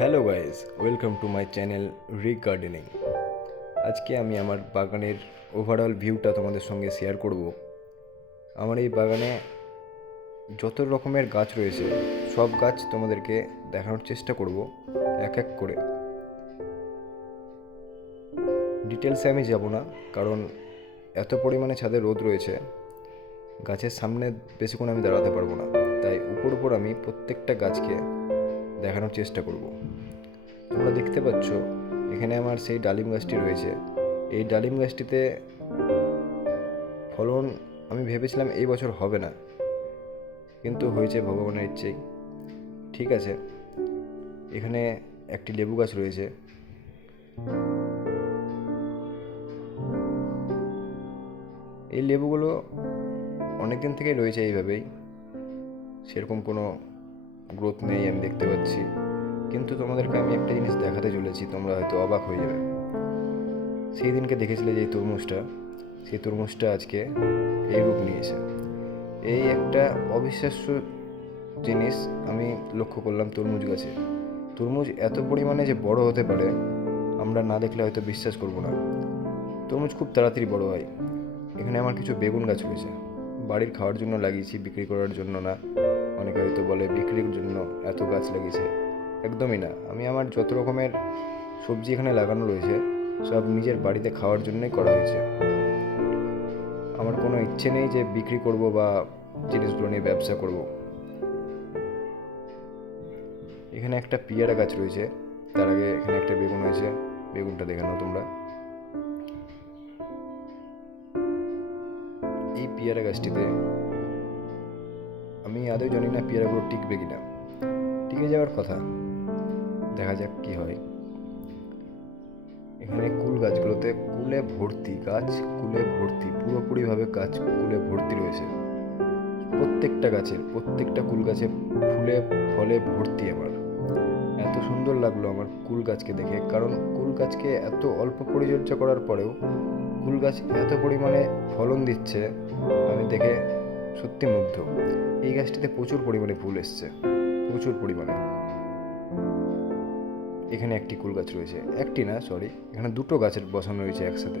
Hello guys, welcome to my channel Rik gardening. আজকে আমি আমার বাগানের ওভারঅল ভিউটা তোমাদের সঙ্গে শেয়ার করব। আমার এই বাগানে যত রকমের গাছ রয়েছে সব গাছ তোমাদেরকে দেখানোর চেষ্টা করব এক এক করে। ডিটেলসে আমি যাব না, কারণ এত পরিমাণে ছাদে রোদ রয়েছে, গাছের সামনে বেশিক্ষণ আমি দাঁড়াতে পারবো না। তাই উপর আমি প্রত্যেকটা গাছকে দেখানোর চেষ্টা করব। তোমরা দেখতে পাচ্ছ এখানে আমার সেই ডালিম গাছটি রয়েছে। এই ডালিম গাছটিতে ফলন আমি ভেবেছিলাম এই বছর হবে না, কিন্তু হয়েছে ভগবানের ইচ্ছেই। ঠিক আছে, এখানে একটি লেবু গাছ রয়েছে। এই লেবুগুলো অনেক দিন থেকেই রয়েছে এইভাবেই, সেরকম কোনো গ্রোথ নেই আমি দেখতে পাচ্ছি। কিন্তু তোমাদেরকে আমি একটা জিনিস দেখাতে চলেছি, তোমরা হয়তো অবাক হয়ে যাবে। সেই দিনকে দেখেছিলে যে তরমুজটা, সেই তরমুজটা আজকে এই রূপ নিয়েছে। এই একটা অবিশ্বাস্য জিনিস আমি লক্ষ্য করলাম তরমুজ গাছে। তরমুজ এত পরিমাণে যে বড় হতে পারে আমরা না দেখলে হয়তো বিশ্বাস করব না। তরমুজ খুব তাড়াতাড়ি বড় হয়। এখানে আমার কিছু বেগুন গাছ রয়েছে, বাড়ির খাওয়ার জন্য লাগিয়েছি, বিক্রি করার জন্য না। অনেকে হয়তো বলে বিক্রির জন্য এত গাছ লাগিয়েছে, একদমই না। আমি আমার যত রকমের সবজি এখানে লাগানো রয়েছে সব নিজের বাড়িতে খাওয়ার জন্যই করা হয়েছে। আমার কোনো ইচ্ছে নেই যে বিক্রি করব বা জিনিসগুলো নিয়ে ব্যবসা করব। এখানে একটা পেয়ারা গাছ রয়েছে, তার আগে এখানে একটা বেগুন হয়েছে, বেগুনটা দেখে নাও তোমরা। এই পেয়ারা গাছটিতে আমি আদৌ জানি না পেয়ারাগুলো টিকবে কিনা। টিকে যাওয়ার কথা, দেখা যাক কি হয়। এখানে কুল গাছগুলোতে কুলে ভর্তি, গাছ কুলে ভর্তি, পুরোপুরিভাবে গাছ কুলে ভর্তি রয়েছে। প্রত্যেকটা কুল গাছে ফুলে ফলে ভর্তি। আমার এত সুন্দর লাগলো আমার কুল গাছকে দেখে, কারণ কুল গাছকে এত অল্প পরিচর্যা করার পরেও কুল গাছ এত পরিমাণে ফলন দিচ্ছে, আমি দেখে সত্যি মুগ্ধ। এই গাছটিতে প্রচুর পরিমাণে ফুল এসছে, প্রচুর পরিমাণে। এখানে একটি কুল গাছ রয়েছে, একটি না সরি, এখানে দুটো গাছের বসানো রয়েছে একসাথে।